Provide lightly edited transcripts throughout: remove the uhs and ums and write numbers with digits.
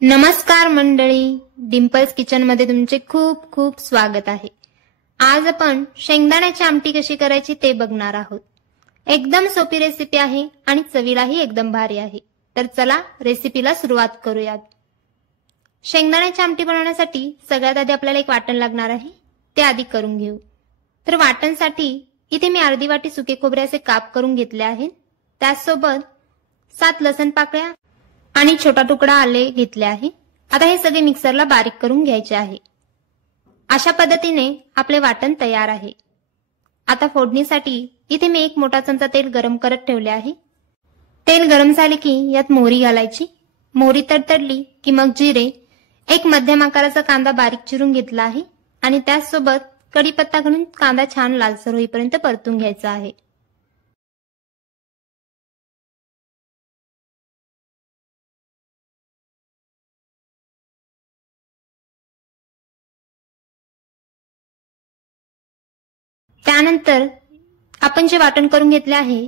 नमस्कार मंडळी, dimples kitchen मध्ये तुमचे खूप खूप स्वागत आहे। आज आपण शेंगदाण्याची आमटी कशी करायची ते बघणार आहोत। एकदम सोपी रेसिपी आहे आणि चवीलाही एकदम भारी आहे। तर चला रेसिपीला सुरुवात करूयात। शेंगदाण्याची आमटी बनवण्यासाठी सगळ्यात आधी आपल्याला एक वाटण लागणार आहे, ते आधी करून घेऊ। तर वाटणसाठी इथे मी अर्धी वाटी सुके खोबऱ्याचे काप करून घेतले आहेत। त्यासोबत 7 लसण पाकळ्या आणि छोटा तुकडा आले घेतले आहे। आता हे सगळे मिक्सरला बारीक करून घ्यायचे आहे। अशा पद्धतीने आपले वाटण तयार आहे। आता फोडणीसाठी इथे मी एक मोठा चमचा तेल गरम करत ठेवले आहे। तेल गरम झाले की यात मोहरी घालायची। मोहरी तडतडली की मग जिरे, एक मध्यम आकाराचा कांदा बारीक चिरून घेतला आहे आणि त्यासोबत कढीपत्ता घालून कांदा छान लालसर होईपर्यंत परतून घ्यायचा आहे। त्यानंतर आपण जे वाटण करून घेतले आहे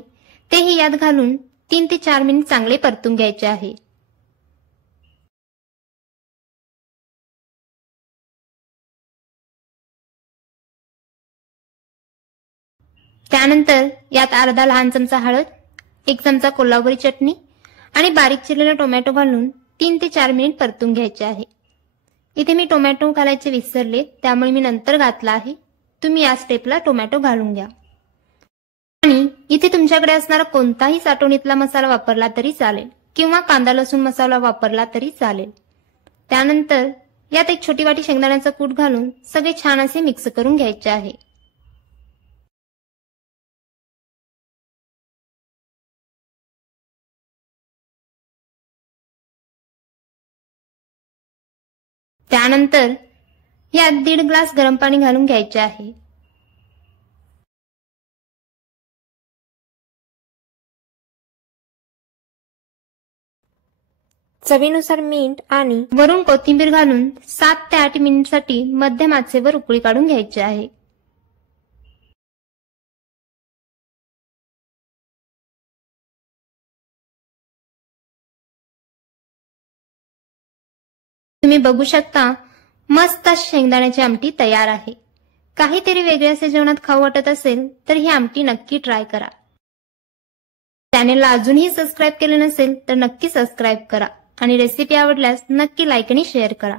तेही यात घालून 3 ते 4 मिनिट चांगले परतून घ्यायचे आहे। त्यानंतर यात अर्धा लहान चमचा हळद, 1 चमचा कोल्हापुरी चटणी आणि बारीक चिरलेला टोमॅटो घालून 3 ते 4 मिनिट परतून घ्यायचे आहे। इथे मी टोमॅटो घालायचे विसरले, त्यामुळे मी नंतर घातला आहे। तुम्ही या स्टेपला टोमॅटो घालून घ्या। आणि इथे तुमच्याकडे असणारा कोणताही साठवणीतला मसाला वापरला तरी चालेल किंवा कांदा लसूण मसाला वापरला तरी चालेल। त्यानंतर यात एक छोटी वाटी शेंगदाण्याचा कूट घालून सगळे छान असे मिक्स करून घ्यायचे आहे। त्यानंतर यात 1.5 ग्लास गरम पाणी घालून घ्यायचे आहे। चवीनुसार मीठ आणि वरून कोथिंबीर घालून 7 ते 8 मिनिटांसाठी मध्यम आचेवर उकळी काढून घ्यायची आहे। तुम्ही बघू शकता मस्त शेंगदाण्याची आमटी तयार आहे। काहीतरी वेगळे असे जेवणात खाऊ वाटत असेल तर ही आमटी नक्की ट्राय करा। चॅनेलला अजूनही सबस्क्राइब केले नसेल तर नक्की सबस्क्राइब करा आणि रेसिपी आवडल्यास नक्की लाईक आणि शेअर करा।